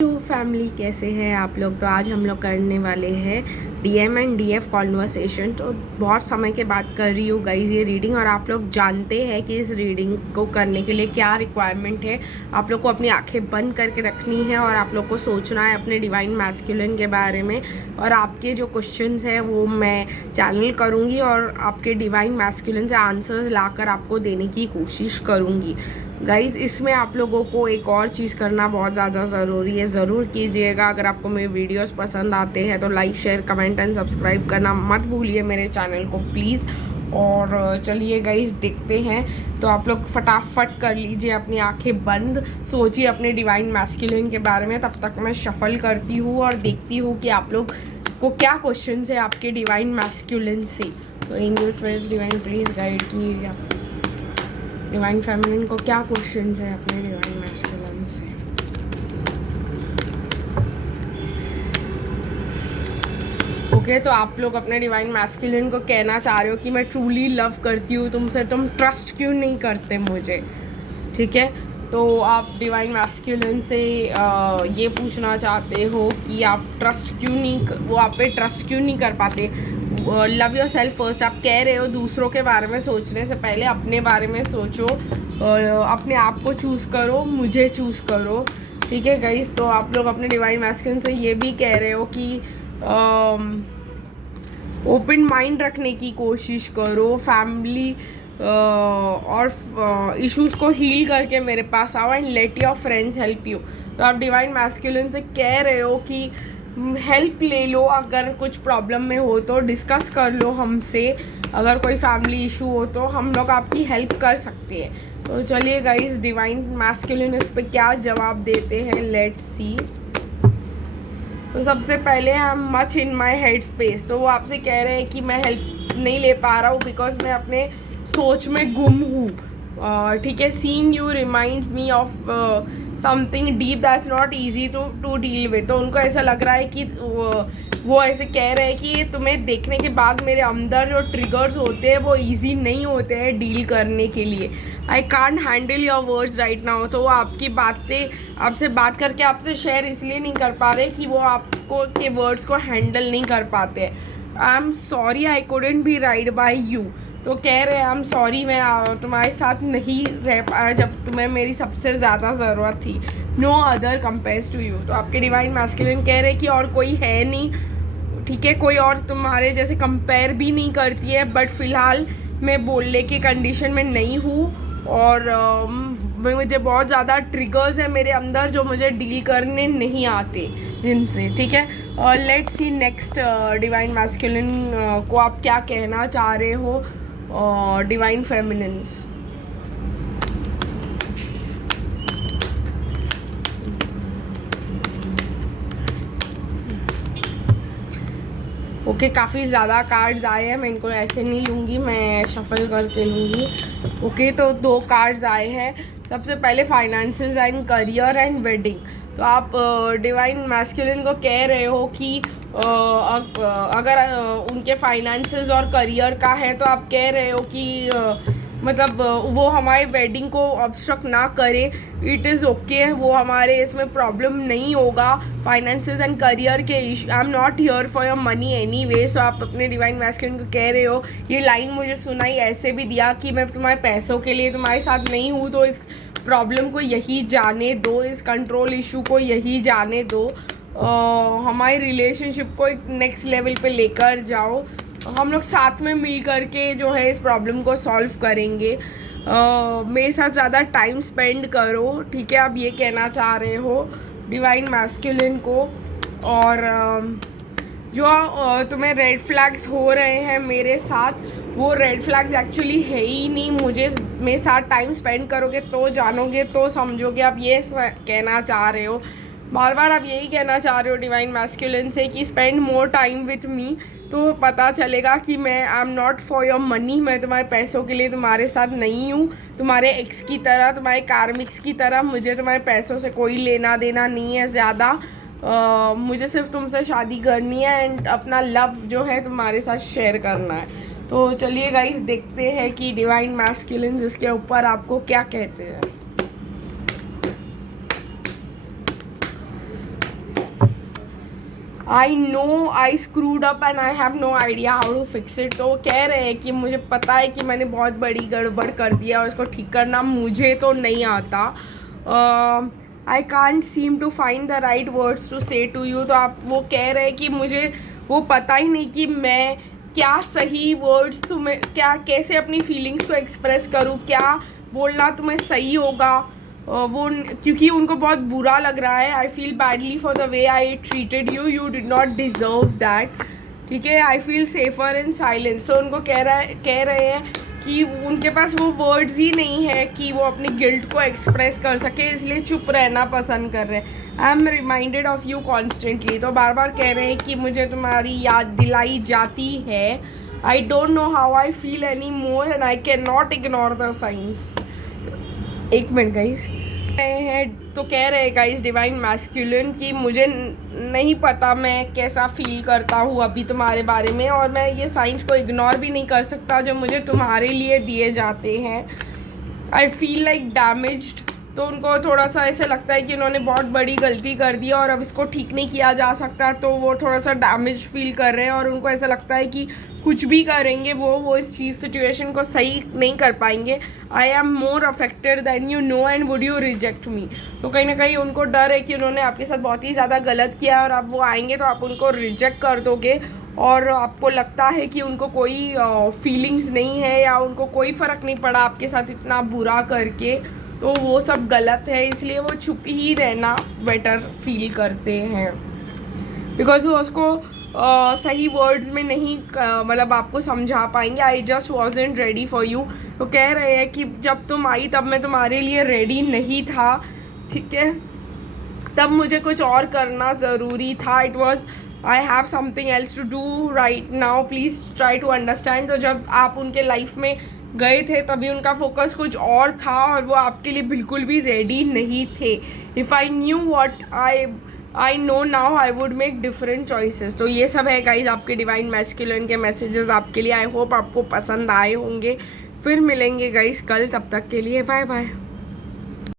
To family, कैसे हैं आप लोग। तो आज हम लोग करने वाले हैं डीएम एंड डीएफ कॉन्वर्सेशन। तो बहुत समय के बाद कर रही हूँ गाइज ये रीडिंग, और आप लोग जानते हैं कि इस रीडिंग को करने के लिए क्या रिक्वायरमेंट है। आप लोग को अपनी आंखें बंद करके रखनी है और आप लोग को सोचना है अपने डिवाइन मैस्कुलिन के बारे में, और आपके जो क्वेश्चंस हैं वो मैं चैनल करूँगी और आपके डिवाइन मैस्कुलिन से आंसर्स लाकर आपको देने की कोशिश करूँगी। गाइज़, इसमें आप लोगों को एक और चीज़ करना बहुत ज़्यादा ज़रूरी है, ज़रूर कीजिएगा। अगर आपको मेरे वीडियोस पसंद आते हैं तो like, share, comment and subscribe करना मत भूलिए मेरे चैनल को प्लीज़। और चलिए गाइज़ देखते हैं। तो आप लोग फटाफट कर लीजिए अपनी आंखें बंद, सोचिए अपने डिवाइन मैस्कुलिन के बारे में। तब तक मैं शफल करती हूँ और देखती हूँ कि आप लोग को क्या क्वेश्चन है आपके डिवाइन मैस्कुलिन से। तो angels ways divine please guide कीजिए डिवाइन फेमिनिन को क्या क्वेश्चंस है अपने डिवाइन मैस्कुलिन से। ओके, तो आप लोग अपने डिवाइन मैस्कुलिन को कहना चाह रहे हो कि मैं ट्रूली लव करती हूँ तुमसे, तुम ट्रस्ट क्यों नहीं करते मुझे। ठीक है, तो आप डिवाइन मैस्कुलिन से ये पूछना चाहते हो कि आप ट्रस्ट क्यों नहीं, वो आप पे ट्रस्ट क्यों नहीं कर पाते। Love your self first. आप कह रहे हो दूसरों के बारे में सोचने से पहले अपने बारे में सोचो, अपने आप को चूज़ करो, मुझे चूज़ करो। ठीक है गाइस, तो आप लोग अपने डिवाइन मैस्कुलिन से ये भी कह रहे हो कि ओपन माइंड रखने की कोशिश करो, फैमिली और इश्यूज़ को हील करके मेरे पास आओ and let your friends help you. तो आप डिवाइन मैस्कुलिन से कह रहे हो कि हेल्प ले लो, अगर कुछ प्रॉब्लम में हो तो डिस्कस कर लो हमसे। अगर कोई फैमिली इशू हो तो हम लोग आपकी हेल्प कर सकते हैं। तो चलिए गाइस, डिवाइन मैस्कुलिन इस पर क्या जवाब देते हैं, लेट्स सी। तो सबसे पहले हम much in my head space. तो वो आपसे कह रहे हैं कि मैं हेल्प नहीं ले पा रहा हूँ बिकॉज मैं अपने सोच में गुम हूँ। ठीक है, seeing you reminds me of something deep that's not easy to deal with. तो उनको ऐसा लग रहा है कि वो ऐसे कह रहे हैं कि तुम्हें देखने के बाद मेरे अंदर जो ट्रिगर्स होते हैं वो ईजी नहीं होते हैं डील करने के लिए। I can't handle your words right now. तो वो आपकी बातें, आपसे बात करके आपसे शेयर इसलिए नहीं कर पा रहे कि वो आपको के वर्ड्स को हैंडल नहीं कर पाते। I am sorry I couldn't B ride bye you. तो कह रहे हैं आई एम सॉरी, मैं तुम्हारे साथ नहीं रह पाया जब तुम्हें मेरी सबसे ज़्यादा ज़रूरत थी। No other compares to you. तो आपके डिवाइन मैस्कुलिन कह रहे हैं कि और कोई है नहीं। ठीक है, कोई और तुम्हारे जैसे कंपेयर भी नहीं करती है, बट फ़िलहाल मैं बोलने की कंडीशन में नहीं हूँ और मुझे बहुत ज़्यादा ट्रिगर्स है मेरे अंदर जो मुझे डील करने नहीं आते जिनसे। ठीक है, और let's see next divine masculine को आप क्या कहना चाह रहे हो डिवाइन फेमिनिन्स। ओके, काफ़ी ज़्यादा कार्ड्स आए हैं, मैं इनको ऐसे नहीं लूँगी, मैं शफल करके लूँगी। ओके, तो 2 कार्ड्स आए हैं। सबसे पहले finances and career and wedding. तो आप डिवाइन मैस्कुलिन को कह रहे हो कि अगर उनके फाइनेंसेस और करियर का है तो आप कह रहे हो कि मतलब वो हमारे वेडिंग को ऑब्स्ट्रक्ट ना करे। इट इज़ ओके, वो हमारे इसमें प्रॉब्लम नहीं होगा। फाइनेंसेस एंड करियर के issue, I am not here for your money any ways. तो आप अपने डिवाइन मैस्कुलिन को कह रहे हो, ये लाइन मुझे सुनाई ऐसे भी दिया कि मैं तुम्हारे पैसों के लिए तुम्हारे साथ नहीं हूँ, तो इस प्रॉब्लम को यही जाने दो, इस कंट्रोल इशू को यही जाने दो। हमारी रिलेशनशिप को एक नेक्स्ट लेवल पे लेकर जाओ, हम लोग साथ में मिल करके जो है इस प्रॉब्लम को सॉल्व करेंगे। मेरे साथ ज़्यादा टाइम स्पेंड करो। ठीक है, आप ये कहना चाह रहे हो डिवाइन मैस्कुलिन को। और जो तुम्हें रेड फ्लैग्स हो रहे हैं मेरे साथ, वो रेड फ्लैग्स एक्चुअली है ही नहीं। मुझे मेरे साथ टाइम स्पेंड करोगे तो जानोगे, तो समझोगे। आप ये कहना चाह रहे हो, बार बार आप यही कहना चाह रहे हो डिवाइन मैस्कुलिन से कि spend more time with me. तो पता चलेगा कि मैं I am not for your money, मैं तुम्हारे पैसों के लिए तुम्हारे साथ नहीं हूँ। तुम्हारे एक्स की तरह, तुम्हारे कार्मिक्स की तरह मुझे तुम्हारे पैसों से कोई लेना देना नहीं है ज़्यादा। मुझे सिर्फ तुमसे शादी करनी है एंड अपना लव जो है तुम्हारे साथ शेयर करना है। तो चलिए गाइस, देखते हैं कि डिवाइन मैस्कुलिन इसके ऊपर आपको क्या कहते हैं। I know I screwed up and I have no idea how to fix it. तो कह रहे हैं कि मुझे पता है कि मैंने बहुत बड़ी गड़बड़ कर दिया और इसको ठीक करना मुझे तो नहीं आता। I can't seem to find the right words to say to you. तो आप वो कह रहे हैं कि मुझे वो पता ही नहीं कि मैं क्या सही वर्ड्स तुम्हें क्या कैसे अपनी फीलिंग्स को एक्सप्रेस करूँ, क्या बोलना तुम्हें सही होगा। वो क्योंकि उनको बहुत बुरा लग रहा है। I feel badly for the way I treated you, you did not deserve that. ठीक है, I feel safer in silence. तो उनको कह रहे हैं कि उनके पास वो वर्ड्स ही नहीं है कि वो अपनी गिल्ट को एक्सप्रेस कर सके, इसलिए चुप रहना पसंद कर रहे हैं। I am reminded of you constantly. तो बार बार कह रहे हैं कि मुझे तुम्हारी याद दिलाई जाती है। I don't know how I feel any more and I can not ignore the science. एक मिनट गाइस हैं तो कह रहे हैं गाइस डिवाइन मैस्कुलिन कि मुझे नहीं पता मैं कैसा फील करता हूँ अभी तुम्हारे बारे में, और मैं ये साइंस को इग्नोर भी नहीं कर सकता जो मुझे तुम्हारे लिए दिए जाते हैं। I feel like damaged. तो उनको थोड़ा सा ऐसे लगता है कि उन्होंने बहुत बड़ी गलती कर दी और अब इसको ठीक नहीं किया जा सकता, तो वो थोड़ा सा डैमेज फील कर रहे हैं और उनको ऐसा लगता है कि कुछ भी करेंगे वो इस सिचुएशन को सही नहीं कर पाएंगे। I am more affected than you know and would you reject me. तो कहीं ना कहीं उनको डर है कि उन्होंने आपके साथ बहुत ही ज़्यादा गलत किया और अब वो आएंगे तो आप उनको रिजेक्ट कर दोगे, और आपको लगता है कि उनको कोई फीलिंग्स नहीं है या उनको कोई फ़र्क नहीं पड़ा आपके साथ इतना बुरा करके, तो वो सब गलत है, इसलिए वो चुप ही रहना बेटर फील करते हैं। बिकॉज वो उसको सही वर्ड्स में नहीं मतलब आपको समझा पाएंगे। I just wasn't ready for you. तो कह रहे हैं कि जब तुम आई तब मैं तुम्हारे लिए रेडी नहीं था, ठीक है, तब मुझे कुछ और करना ज़रूरी था। It was I have something else to do right now, please try to understand. तो जब आप उनके लाइफ में गए थे तभी उनका फोकस कुछ और था और वो आपके लिए बिल्कुल भी रेडी नहीं थे। If I knew what I know now I would make different choices. तो ये सब है गाइज आपके डिवाइन मैस्कुलिन के मैसेजेस आपके लिए। आई होप आपको पसंद आए होंगे। फिर मिलेंगे गाइज कल, तब तक के लिए बाय बाय।